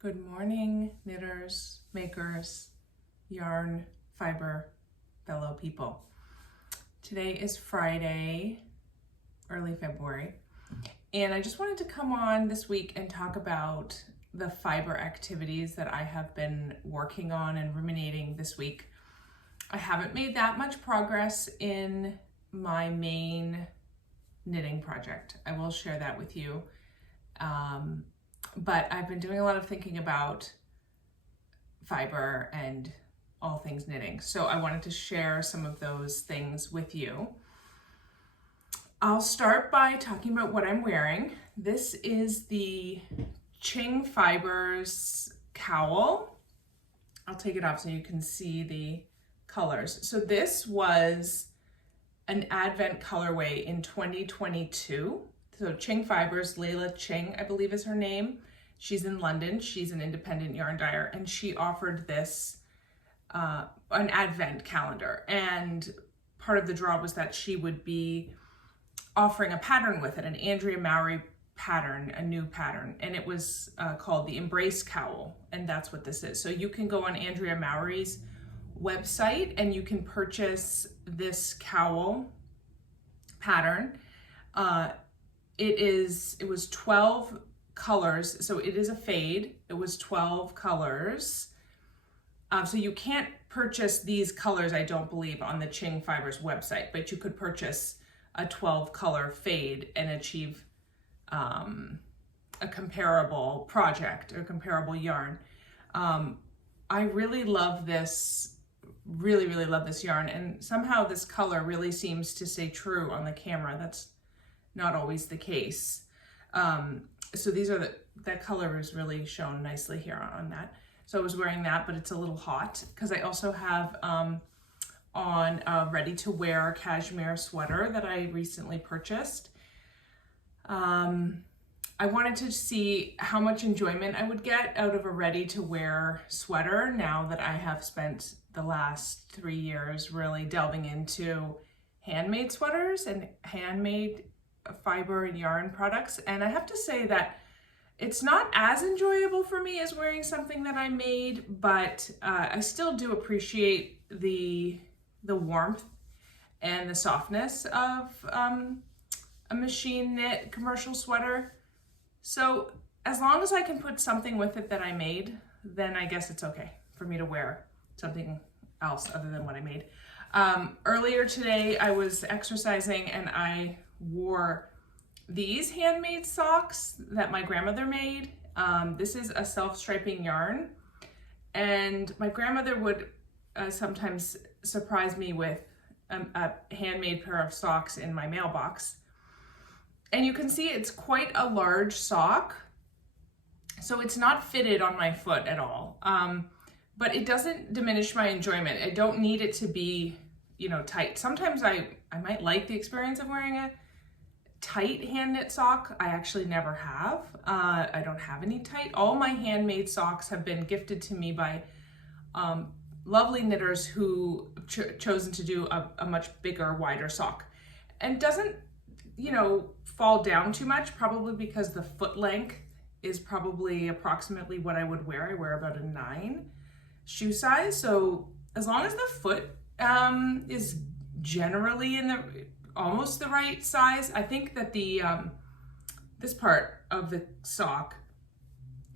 Good morning, knitters, makers, yarn, fiber, fellow people. Today is Friday, early February, and I just wanted to come on this week and talk about the fiber activities that I have been working on and ruminating this week. I haven't made that much progress in my main knitting project. I will share that with you. But I've been doing a lot of thinking about fiber and all things knitting. So I wanted to share some of those things with you. I'll start by talking about what I'm wearing. This is the Ching Fibers cowl. I'll take it off so you can see the colors. So this was an Advent colorway in 2022. So Ching Fibers, Layla Ching, I believe is her name. She's in London. She's an independent yarn dyer, and she offered this an Advent calendar. And part of the draw was that she would be offering a pattern with it, an Andrea Mowry pattern, a new pattern, and it was called the Embrace Cowl, and that's what this is. So you can go on Andrea Mowry's website and you can purchase this cowl pattern. It was 12 colors, so it is a fade. It was 12 colors. So you can't purchase these colors, I don't believe, on the Ching Fibers website, but you could purchase a 12 color fade and achieve a comparable project or comparable yarn. I really love this, really love this yarn, and somehow this color really seems to stay true on the camera. That's not always the case. So these are that color is really shown nicely here on that. So I was wearing that, but it's a little hot because I also have on a ready to wear cashmere sweater that I recently purchased. I wanted to see how much enjoyment I would get out of a ready to wear sweater now that I have spent the last 3 years really delving into handmade sweaters and handmade fiber and yarn products. And I have to say that it's not as enjoyable for me as wearing something that I made, but I still do appreciate the warmth and the softness of a machine knit commercial sweater. So as long as I can put something with it that I made, then I guess it's okay for me to wear something else other than what I made. Earlier today I was exercising and I wore these handmade socks that my grandmother made. This is a self-striping yarn, and my grandmother would sometimes surprise me with a handmade pair of socks in my mailbox. And you can see it's quite a large sock, so it's not fitted on my foot at all. But it doesn't diminish my enjoyment. I don't need it to be, tight. Sometimes I might like the experience of wearing a tight hand knit sock. I actually never have. I don't have any tight. All my handmade socks have been gifted to me by lovely knitters who chosen to do a much bigger, wider sock. And doesn't, fall down too much, probably because the foot length is probably approximately what I would wear. I wear about a 9 shoe size. So as long as the foot is generally in almost the right size, I think that the this part of the sock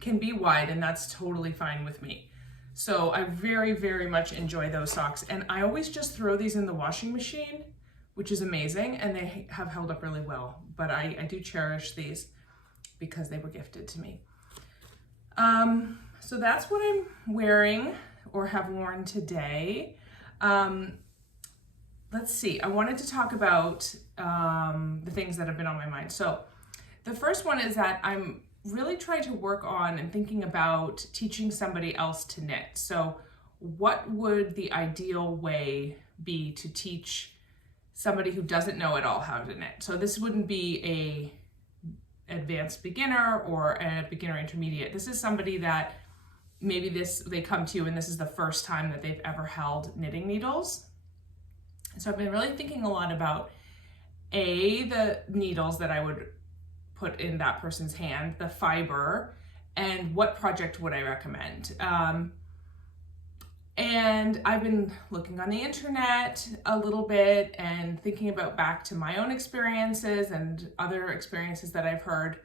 can be wide, and that's totally fine with me. So I very much enjoy those socks, and I always just throw these in the washing machine, which is amazing, and they have held up really well. But I do cherish these because they were gifted to me. So that's what I'm wearing or have worn today. Let's see, I wanted to talk about the things that have been on my mind. So the first one is that I'm really trying to work on and thinking about teaching somebody else to knit. So what would the ideal way be to teach somebody who doesn't know at all how to knit? So this wouldn't be a advanced beginner or a beginner intermediate. This is somebody that maybe they come to you and this is the first time that they've ever held knitting needles. So I've been really thinking a lot about the needles that I would put in that person's hand, the fiber, and what project would I recommend. And I've been looking on the internet a little bit and thinking about back to my own experiences and other experiences that I've heard.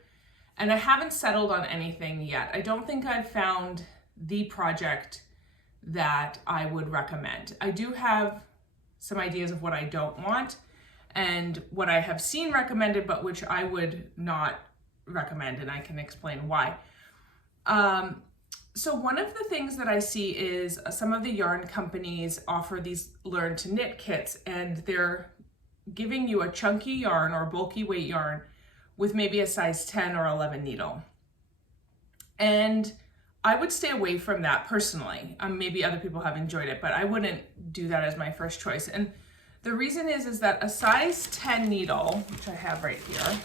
And I haven't settled on anything yet. I don't think I've found the project that I would recommend. I do have some ideas of what I don't want and what I have seen recommended, but which I would not recommend, and I can explain why. So one of the things that I see is some of the yarn companies offer these learn to knit kits, and they're giving you a chunky yarn or bulky weight yarn with maybe a size 10 or 11 needle. And I would stay away from that personally. Maybe other people have enjoyed it, but I wouldn't do that as my first choice. And the reason is that a size 10 needle, which I have right here,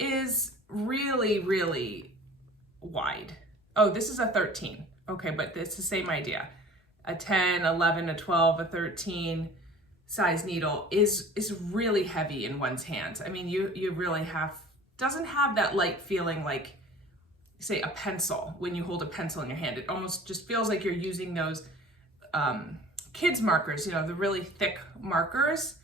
is really, really wide. Oh, this is a 13. Okay, but it's the same idea. A 10, 11, a 12, a 13 size needle is really heavy in one's hands. I mean, you really doesn't have that light feeling like, say, a pencil. When you hold a pencil in your hand, it almost just feels like you're using those kids markers, the really thick markers.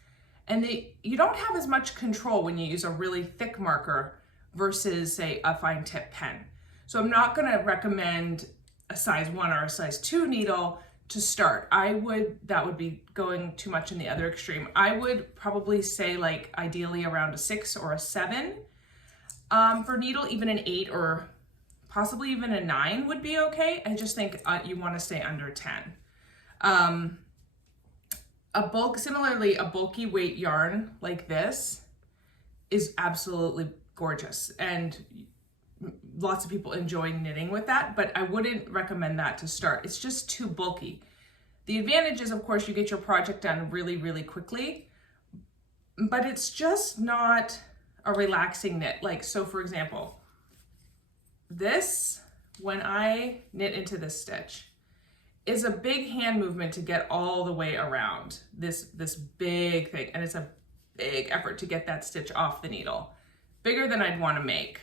And you don't have as much control when you use a really thick marker versus, say, a fine tip pen. So I'm not going to recommend a size 1 or a size 2 needle to start. That would be going too much in the other extreme. I would probably say, like, ideally around a 6 or a 7 for needle. Even an 8 or possibly even a 9 would be okay. I just think you want to stay under 10. Similarly, a bulky weight yarn like this is absolutely gorgeous, and lots of people enjoy knitting with that, but I wouldn't recommend that to start. It's just too bulky. The advantage is, of course, you get your project done really, really quickly, but it's just not a relaxing knit. Like, so for example, this, when I knit into this stitch, is a big hand movement to get all the way around this big thing, and it's a big effort to get that stitch off the needle. Bigger than I'd want to make.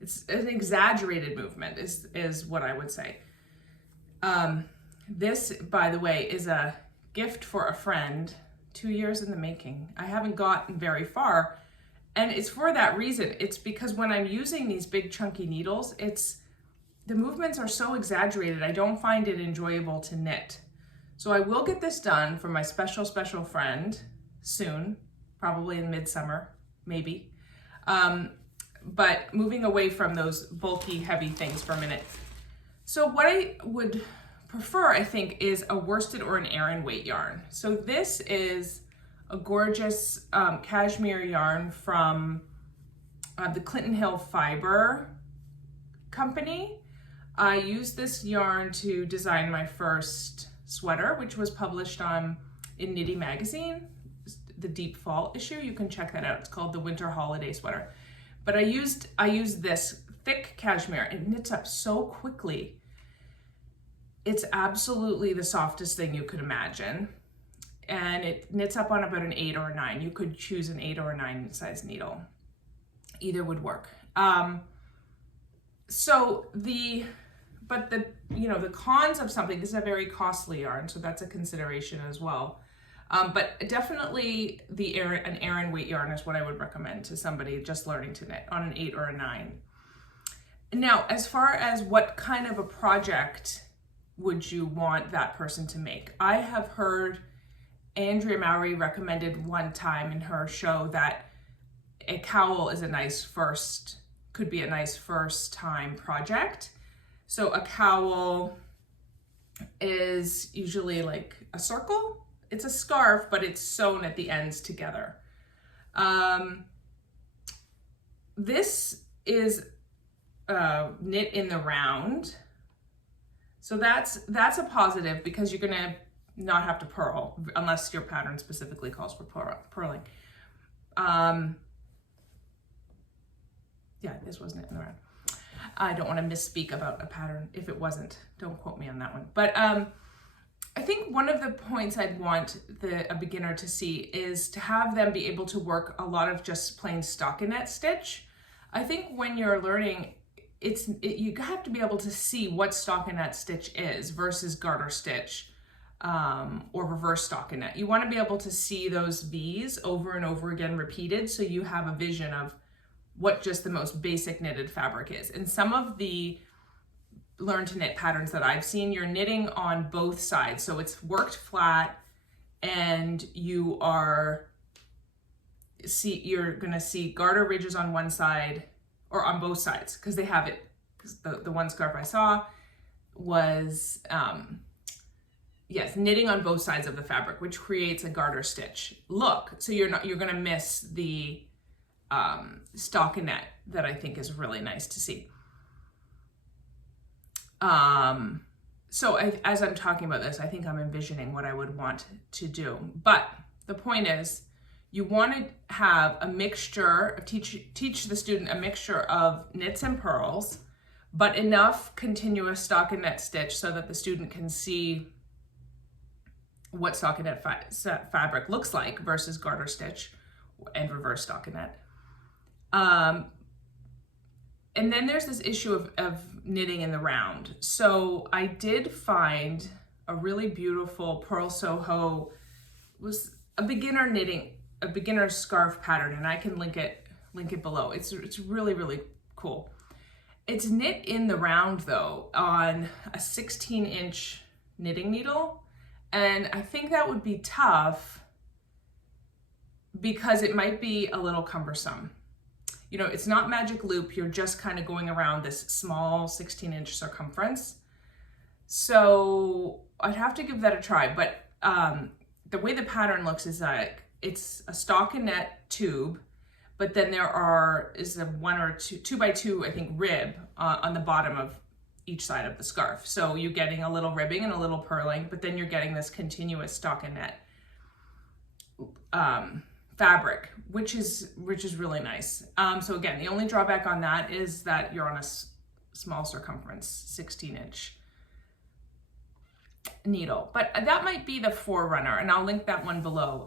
It's an exaggerated movement is what I would say. This, by the way, is a gift for a friend, 2 years in the making. I haven't gotten very far, and it's for that reason. It's because when I'm using these big chunky needles, the movements are so exaggerated, I don't find it enjoyable to knit. So I will get this done for my special friend soon, probably in midsummer, maybe. But moving away from those bulky, heavy things for a minute. So what I would prefer, I think, is a worsted or an Aran weight yarn. So this is a gorgeous cashmere yarn from the Clinton Hill Fiber Company. I used this yarn to design my first sweater, which was published in Knitty magazine, the deep fall issue. You can check that out. It's called the Winter Holiday Sweater. But I used this thick cashmere. It knits up so quickly. It's absolutely the softest thing you could imagine. And it knits up on about an 8 or a 9. You could choose an 8 or a 9 size needle. Either would work. But the cons of something, this is a very costly yarn, so that's a consideration as well. But definitely an Aran weight yarn is what I would recommend to somebody just learning to knit on an 8 or a 9. Now, as far as what kind of a project would you want that person to make? I have heard Andrea Mowry recommended one time in her show that a cowl is could be a nice first time project. So a cowl is usually like a circle. It's a scarf, but it's sewn at the ends together. This is knit in the round. So that's a positive because you're gonna not have to purl unless your pattern specifically calls for purling. Yeah, this wasn't it in the round. I don't want to misspeak about a pattern if it wasn't. Don't quote me on that one. But I think one of the points I'd want a beginner to see is to have them be able to work a lot of just plain stockinette stitch I think when you're learning, you have to be able to see what stockinette stitch is versus garter stitch or reverse stockinette. You want to be able to see those V's over and over again repeated, so you have a vision of what just the most basic knitted fabric is. And some of the learn to knit patterns that I've seen, you're knitting on both sides. So it's worked flat, and you're gonna see garter ridges on one side or on both sides, because they have it. Because the one scarf I saw was yes, knitting on both sides of the fabric, which creates a garter stitch look. So you're gonna miss the stockinette that I think is really nice to see. So as I'm talking about this, I think I'm envisioning what I would want to do. But the point is, you want to have a mixture, teach the student a mixture of knits and purls, but enough continuous stockinette stitch so that the student can see what stockinette fabric looks like versus garter stitch and reverse stockinette. And then there's this issue of knitting in the round. So I did find a really beautiful Purl Soho, was a beginner scarf pattern, and I can link it below. It's really, really cool. It's knit in the round though on a 16-inch knitting needle. And I think that would be tough because it might be a little cumbersome. You know, it's not magic loop, you're just kind of going around this small 16-inch circumference. So I'd have to give that a try, but the way the pattern looks is that it's a stockinette tube, but then there is a 1 or 2 by 2, I think, rib on the bottom of each side of the scarf. So you're getting a little ribbing and a little purling, but then you're getting this continuous stockinette fabric, which is really nice. So again, the only drawback on that is that you're on a small circumference, 16-inch needle, but that might be the forerunner, and I'll link that one below.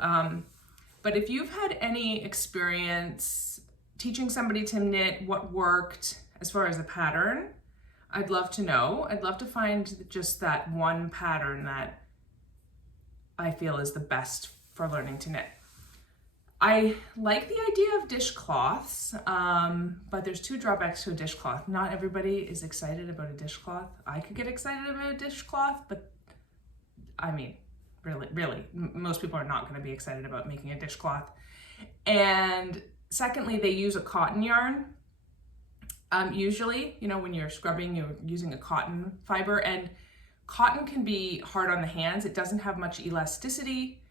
But if you've had any experience teaching somebody to knit, what worked as far as a pattern, I'd love to know. I'd love to find just that one pattern that I feel is the best for learning to knit. I like the idea of dishcloths, but there's 2 drawbacks to a dishcloth. Not everybody is excited about a dishcloth. I could get excited about a dishcloth, but I mean, really, most people are not going to be excited about making a dishcloth. And secondly, they use a cotton yarn. Usually, you know, when you're scrubbing, you're using a cotton fiber, and cotton can be hard on the hands. It doesn't have much elasticity,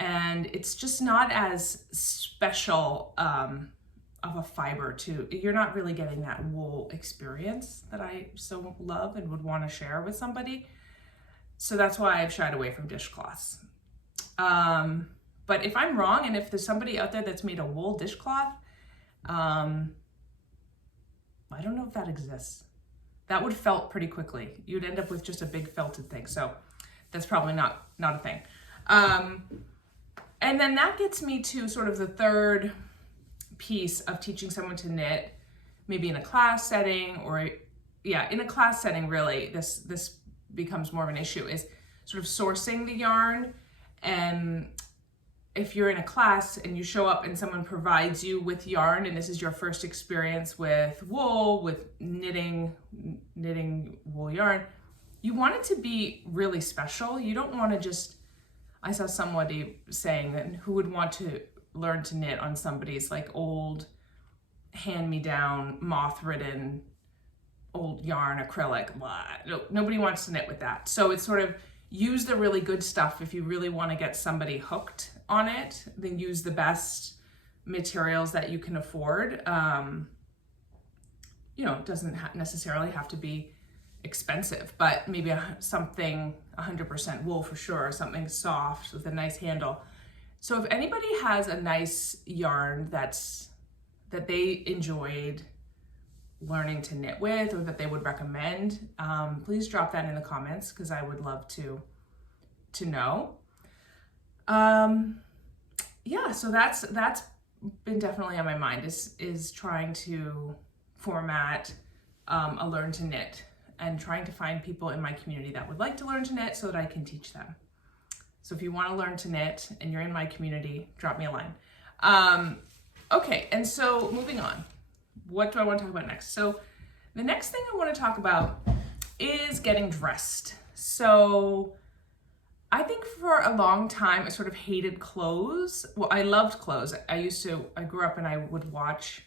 and it's just not as special of a fiber you're not really getting that wool experience that I so love and would want to share with somebody. So that's why I've shied away from dishcloths. But if I'm wrong, and if there's somebody out there that's made a wool dishcloth, I don't know if that exists. That would felt pretty quickly. You'd end up with just a big felted thing. So that's probably not a thing. And then that gets me to sort of the third piece of teaching someone to knit, maybe in a class setting, or in a class setting, really, this becomes more of an issue, is sort of sourcing the yarn. And if you're in a class and you show up and someone provides you with yarn, and this is your first experience with wool, with knitting wool yarn, you want it to be really special. You don't want to just, I saw somebody saying that who would want to learn to knit on somebody's like old hand-me-down, moth-ridden old yarn acrylic. Blah. No, nobody wants to knit with that. So it's sort of use the really good stuff. If you really want to get somebody hooked on it, then use the best materials that you can afford. You know, it doesn't necessarily have to be expensive, but maybe something 100% wool for sure, something soft with a nice handle. So if anybody has a nice yarn that they enjoyed learning to knit with, or that they would recommend, please drop that in the comments, because I would love to know. Yeah, so that's been definitely on my mind is trying to format a learn to knit and trying to find people in my community that would like to learn to knit so that I can teach them. So if you want to learn to knit and you're in my community, drop me a line. Okay, and so moving on, what do I want to talk about next? So the next thing I want to talk about is getting dressed. So I think for a long time I sort of hated clothes. Well, I loved clothes. I grew up and I would watch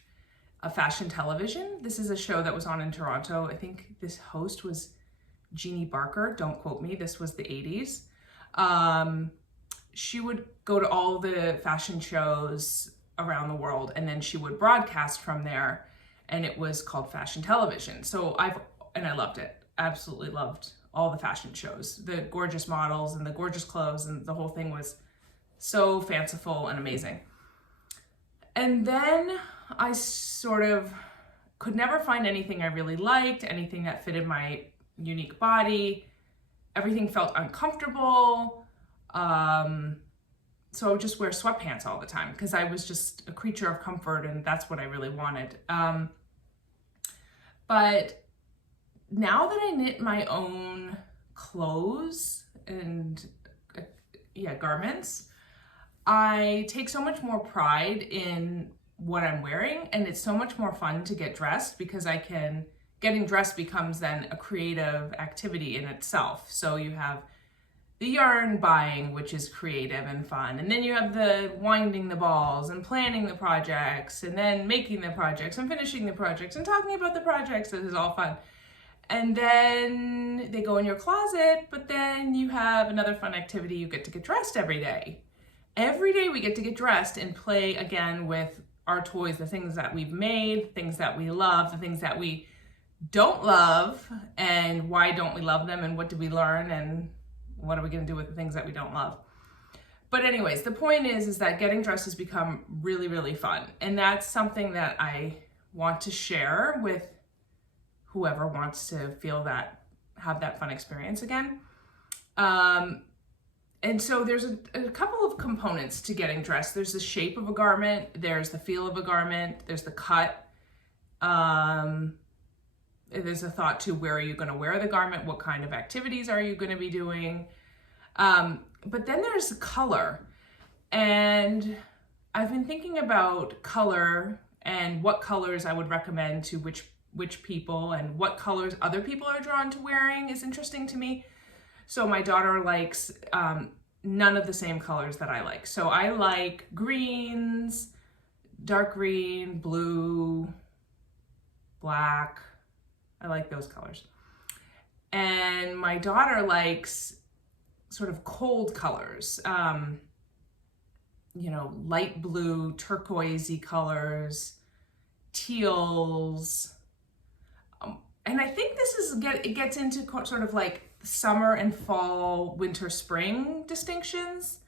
a fashion television. This is a show that was on in Toronto. I think this host was Jeannie Barker. Don't quote me. This was the 80s. She would go to all the fashion shows around the world and then she would broadcast from there, and it was called fashion television. So I loved it. Absolutely loved all the fashion shows, the gorgeous models and the gorgeous clothes, and the whole thing was so fanciful and amazing. And then I sort of could never find anything I really liked, anything that fitted my unique body. Everything felt uncomfortable. So I would just wear sweatpants all the time because I was just a creature of comfort and that's what I really wanted. But now that I knit my own clothes and garments, I take so much more pride in what I'm wearing, and it's so much more fun to get dressed because getting dressed becomes then a creative activity in itself. So you have the yarn buying, which is creative and fun, and then you have the winding the balls and planning the projects and then making the projects and finishing the projects and talking about the projects. This is all fun. And then they go in your closet, but then you have another fun activity. You get to get dressed every day. Every day we get to get dressed and play again with our toys, the things that we've made, things that we love, the things that we don't love, and why don't we love them, and what did we learn, and what are we going to do with the things that we don't love. But anyways, the point is that getting dressed has become really, really fun. And that's something that I want to share with whoever wants to have that fun experience again. And so there's a couple of components to getting dressed. There's the shape of a garment, there's the feel of a garment, there's the cut. There's a thought to where are you going to wear the garment, what kind of activities are you going to be doing. But then there's the color. And I've been thinking about color and what colors I would recommend to which people, and what colors other people are drawn to wearing is interesting to me. So my daughter likes none of the same colors that I like. So I like greens, dark green, blue, black. I like those colors. And my daughter likes sort of cold colors, light blue, turquoisey colors, teals. And I think it gets into sort of like summer and fall, winter, spring distinctions.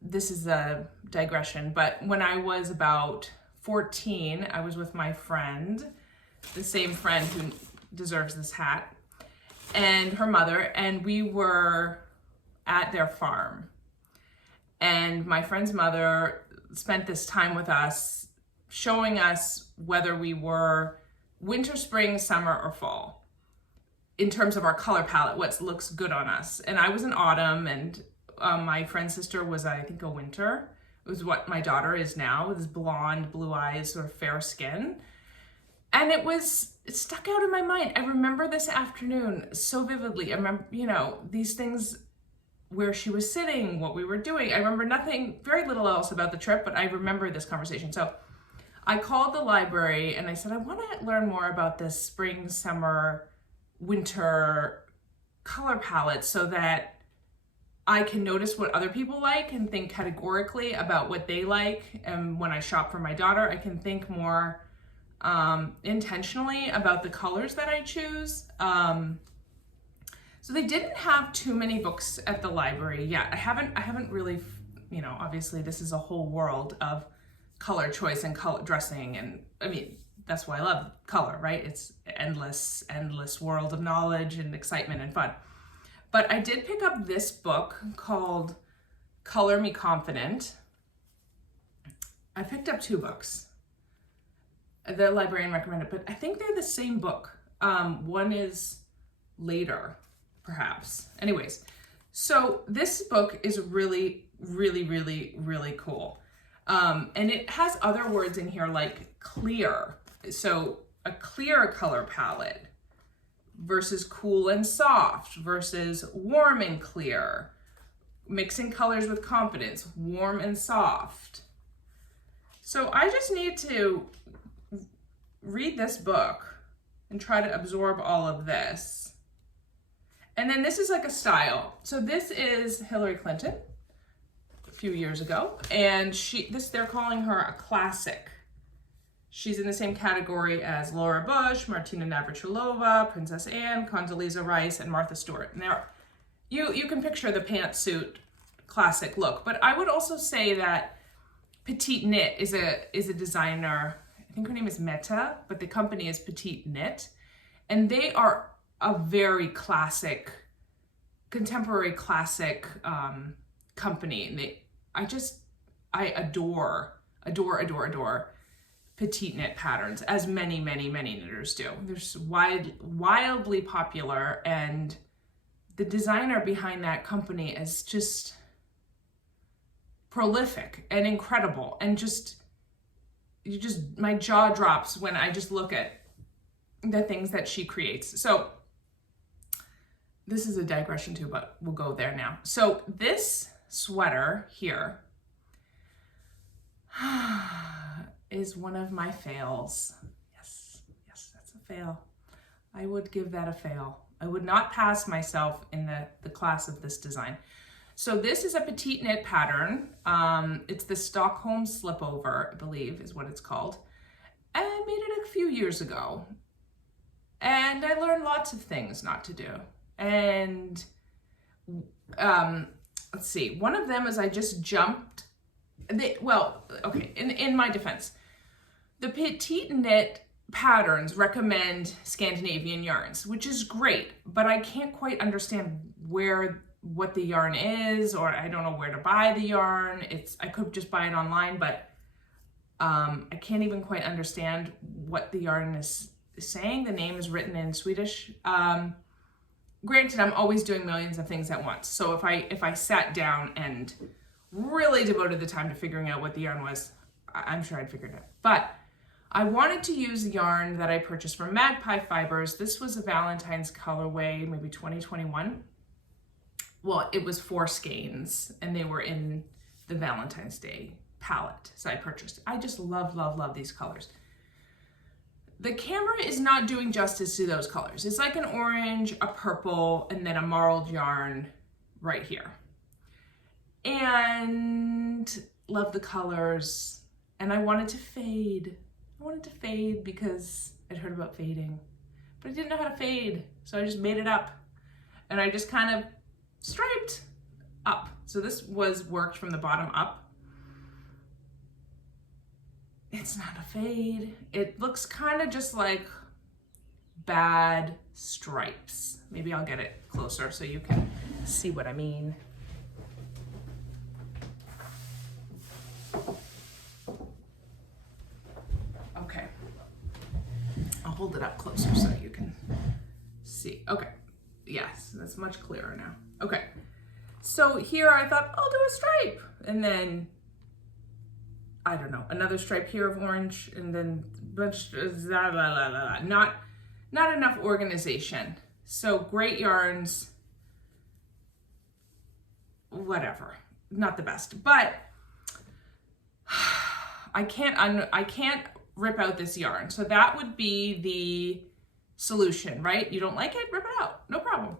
This is a digression, but when I was about 14, I was with my friend, the same friend who deserves this hat, and her mother, and we were at their farm. And my friend's mother spent this time with us, showing us whether we were winter, spring, summer, or fall in terms of our color palette, what looks good on us. And I was an autumn, and my friend's sister was, I think, a winter. It was what my daughter is now, with this blonde, blue eyes, sort of fair skin. And it stuck out in my mind. I remember this afternoon so vividly. I remember, these things, where she was sitting, what we were doing. I remember very little else about the trip, but I remember this conversation. So I called the library and I said, I want to learn more about this spring, summer, winter color palette so that I can notice what other people like and think categorically about what they like. And when I shop for my daughter, I can think more intentionally about the colors that I choose. So they didn't have too many books at the library yet. I haven't really, obviously this is a whole world of color choice and color dressing. And I mean, that's why I love color, right? It's endless world of knowledge and excitement and fun. But I did pick up this book called Color Me Confident. I picked up 2 books. The librarian recommended, but I think they're the same book. One is later, perhaps. Anyways, so this book is really, really, really, really cool. And it has other words in here like clear. So a clear color palette versus cool and soft versus warm and clear. Mixing colors with confidence, warm and soft. So I just need to read this book and try to absorb all of this. And then this is like a style. So this is Hillary Clinton a few years ago, and they're calling her a classic. She's in the same category as Laura Bush, Martina Navratilova, Princess Anne, Condoleezza Rice, and Martha Stewart. And you can picture the pantsuit classic look, but I would also say that Petite Knit is a designer. I think her name is Meta, but the company is Petite Knit, and they are a very classic, contemporary classic company. And I adore Petite Knit patterns, as many knitters do. They're wildly popular, and the designer behind that company is just prolific and incredible, and my jaw drops when I just look at the things that she creates. So this is a digression too, but we'll go there now. So this sweater here is one of my fails. Yes, that's a fail. I would give that a fail. I would not pass myself in the class of this design. So this is a Petite Knit pattern. It's the Stockholm Slipover, I believe is what it's called. And I made it a few years ago. And I learned lots of things not to do. And let's see, one of them is I just jumped. In my defense, the Petite Knit patterns recommend Scandinavian yarns, which is great, but I can't quite understand what the yarn is, or I don't know where to buy the yarn. I could just buy it online, but I can't even quite understand what the yarn is saying. The name is written in Swedish. Granted, I'm always doing millions of things at once, so if I sat down and really devoted the time to figuring out what the yarn was, I'm sure I'd figure it out. But I wanted to use the yarn that I purchased from Magpie Fibers. This was a Valentine's colorway, maybe 2021. Well, it was 4 skeins, and they were in the Valentine's Day palette, so I purchased it. I just love these colors. The camera is not doing justice to those colors. It's like an orange, a purple, and then a marled yarn right here. And love the colors, and I wanted to fade. I wanted to fade because I'd heard about fading, but I didn't know how to fade, so I just made it up, and I just kind of striped up. So this was worked from the bottom up. It's not a fade. It looks kind of just like bad stripes. Maybe I'll get it closer so you can see what I mean. Okay. I'll hold it up closer so you can see. Okay. Yes, that's much clearer now. Okay. So here I thought I'll do a stripe, and then I don't know, another stripe here of orange, and then bunch not enough organization. So great yarns, whatever, not the best, but I can't rip out this yarn. So that would be the solution, right? You don't like it, rip it out, no problem.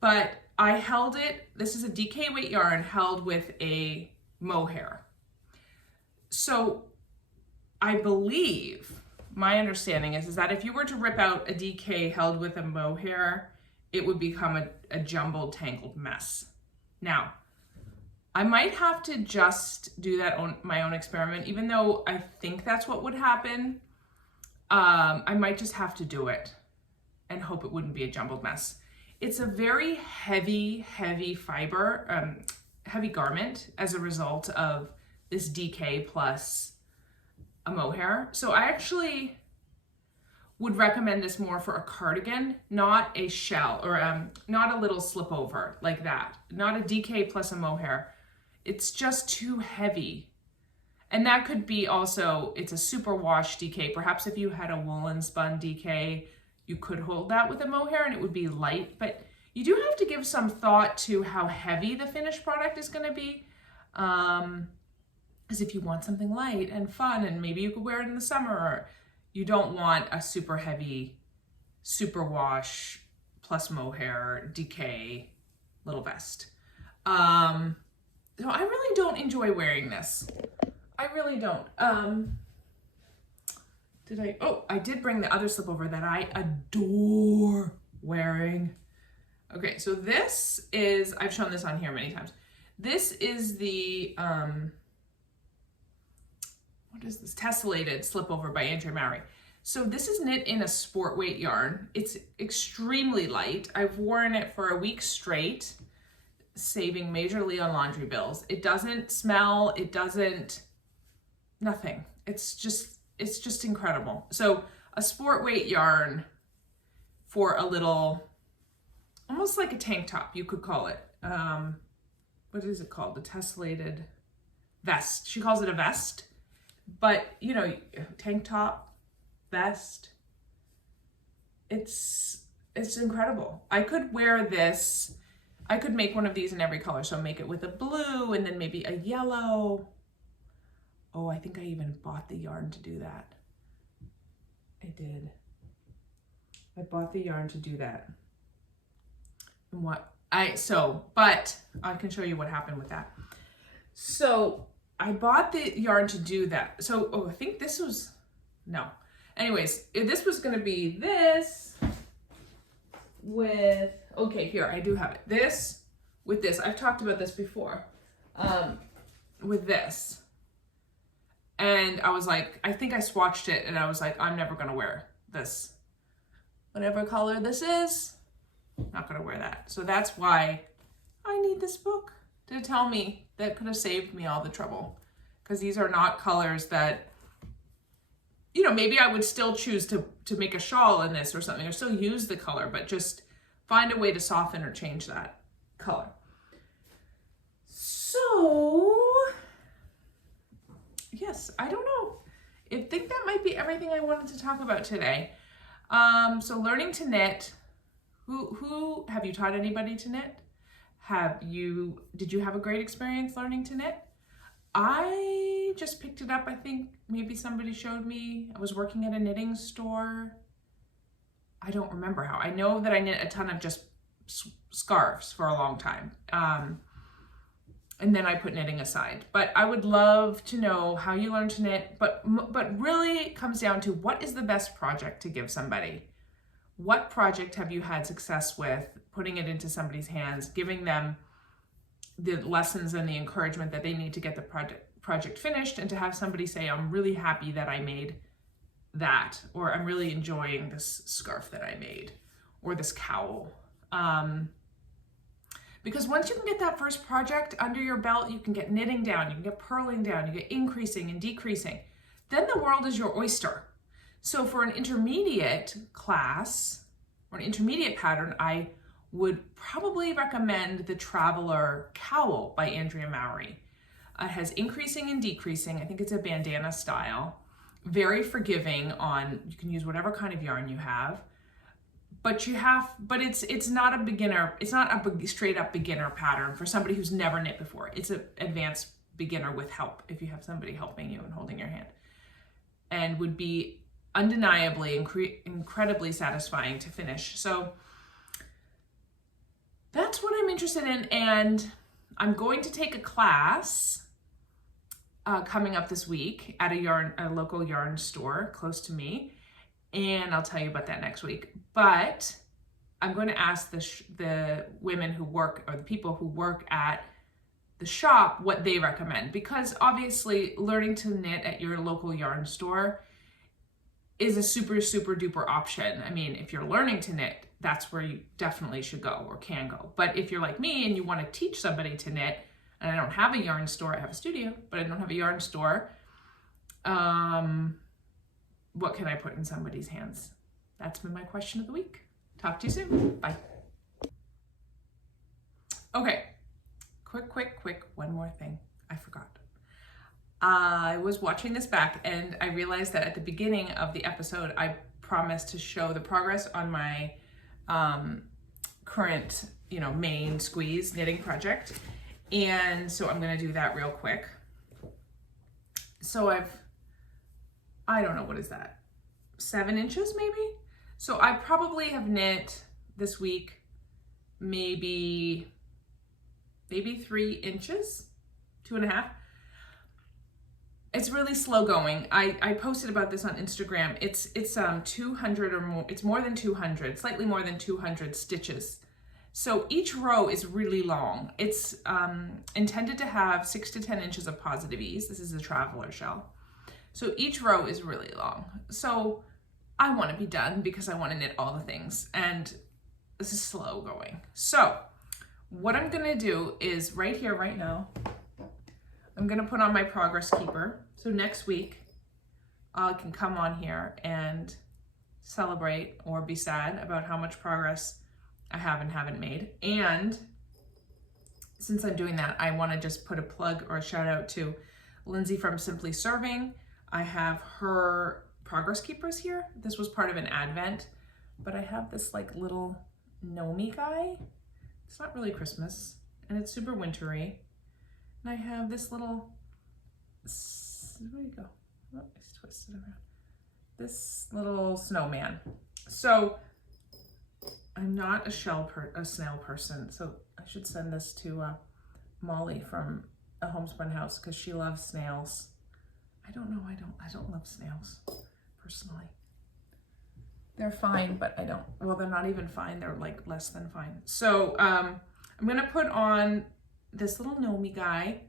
But I held it, this is a DK weight yarn held with a mohair. So I believe, my understanding is that if you were to rip out a DK held with a mohair, it would become a jumbled, tangled mess. Now, I might have to just do that on my own experiment, even though I think that's what would happen. I might just have to do it and hope it wouldn't be a jumbled mess. It's a very heavy fiber, heavy garment as a result of this DK plus a mohair. So I actually would recommend this more for a cardigan, not a shell, or not a little slip over like that. Not a DK plus a mohair. It's just too heavy. And that could be also, it's a super wash DK. Perhaps if you had a woolen spun DK, you could hold that with a mohair and it would be light, but you do have to give some thought to how heavy the finished product is gonna be. Because if you want something light and fun and maybe you could wear it in the summer, or you don't want a super heavy, super wash plus mohair DK little vest. So I really don't enjoy wearing this. I really don't. I did bring the other slip over that I adore wearing. Okay, so this is, I've shown this on here many times. This is the, what is this? Tessellated slip over by Andrea Mowry. So this is knit in a sport weight yarn. It's extremely light. I've worn it for a week straight, saving majorly on laundry bills. It doesn't smell, it doesn't, nothing. It's just incredible. So a sport weight yarn for a little, almost like a tank top, you could call it. What is it called? The tessellated vest. She calls it a vest, but you know, tank top, vest. It's incredible. I could wear this. I could make one of these in every color. So make it with a blue and then maybe a yellow. Oh, I think I even bought the yarn to do that. I did. I bought the yarn to do that. And but I can show you what happened with that. So I bought the yarn to do that. So, I think this was, no. Anyways, this was gonna be this with, okay, here, I do have it. This with this, I've talked about this before, with this. And I was like, I think I swatched it and I was like, I'm never gonna wear this. Whatever color this is, not gonna wear that. So that's why I need this book to tell me. That could have saved me all the trouble, because these are not colors that, you know, maybe I would still choose to make a shawl in this or something, or still use the color, but just find a way to soften or change that color. So, yes, I don't know. I think that might be everything I wanted to talk about today. So learning to knit. Who have you taught anybody to knit? Did you have a great experience learning to knit? I just picked it up. I think maybe somebody showed me. I was working at a knitting store. I don't remember how. I know that I knit a ton of just scarves for a long time. And then I put knitting aside. But I would love to know how you learned to knit, but really it comes down to, what is the best project to give somebody? What project have you had success with, putting it into somebody's hands, giving them the lessons and the encouragement that they need to get the project finished, and to have somebody say, I'm really happy that I made that, or I'm really enjoying this scarf that I made, or this cowl. Because once you can get that first project under your belt, you can get knitting down, you can get purling down, you get increasing and decreasing. Then the world is your oyster. So for an intermediate class or an intermediate pattern, I would probably recommend the Traveler Cowl by Andrea Mowry. It has increasing and decreasing. I think it's a bandana style. Very forgiving on, you can use whatever kind of yarn you have. But it's not a beginner, it's not a straight up beginner pattern for somebody who's never knit before. It's an advanced beginner with help, if you have somebody helping you and holding your hand. And would be undeniably incredibly satisfying to finish. So that's what I'm interested in, and I'm going to take a class coming up this week at a local yarn store close to me, and I'll tell you about that next week. But I'm going to ask the women who work, or the people who work at the shop, what they recommend, because obviously learning to knit at your local yarn store is a super, super duper option. I mean, if you're learning to knit, that's where you definitely should go or can go. But if you're like me and you want to teach somebody to knit, and I don't have a yarn store, I have a studio, but I don't have a yarn store, What can I put in somebody's hands? That's been my question of the week. Talk to you soon. Bye. Okay, quick, one more thing. I forgot. I was watching this back and I realized that at the beginning of the episode, I promised to show the progress on my current, main squeeze knitting project. And so I'm gonna do that real quick. So I don't know, what is that? 7 inches maybe? So I probably have knit this week, maybe 3 inches, 2.5. It's really slow going. I posted about this on Instagram. It's 200 or more, it's more than 200, slightly more than 200 stitches. So each row is really long. It's intended to have 6 to 10 inches of positive ease. This is a traveler shell. So each row is really long. So I want to be done because I want to knit all the things, and this is slow going. So what I'm gonna do is right here, right now, I'm gonna put on my progress keeper. So next week, I can come on here and celebrate or be sad about how much progress I have and haven't made. And since I'm doing that, I wanna just put a plug or a shout out to Lindsay from Simply Serving. I have her progress keepers here. This was part of an advent, but I have this like little Nomi guy. It's not really Christmas and it's super wintry. And I have this little, where do you go? Oh, it's twisted around. This little snowman. So I'm not a snail person. So I should send this to Molly from a Homespun House because she loves snails. I don't know, I don't love snails personally. They're fine, but well, they're not even fine. They're like less than fine. So I'm gonna put on this little Nomi guy.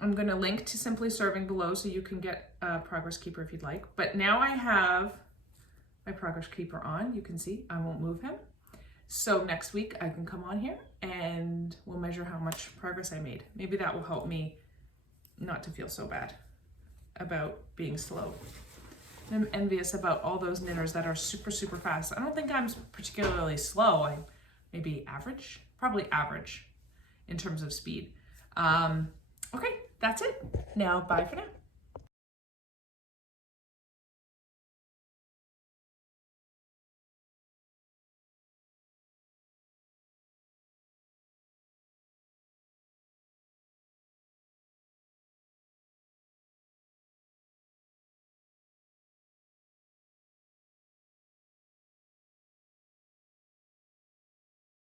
I'm gonna link to Simply Serving below so you can get a progress keeper if you'd like. But now I have my progress keeper on. You can see I won't move him. So next week I can come on here and we'll measure how much progress I made. Maybe that will help me not to feel so bad about being slow. I'm envious about all those knitters that are super, super fast. I don't think I'm particularly slow. I'm maybe average, probably average in terms of speed. Okay, that's it. Now, bye for now.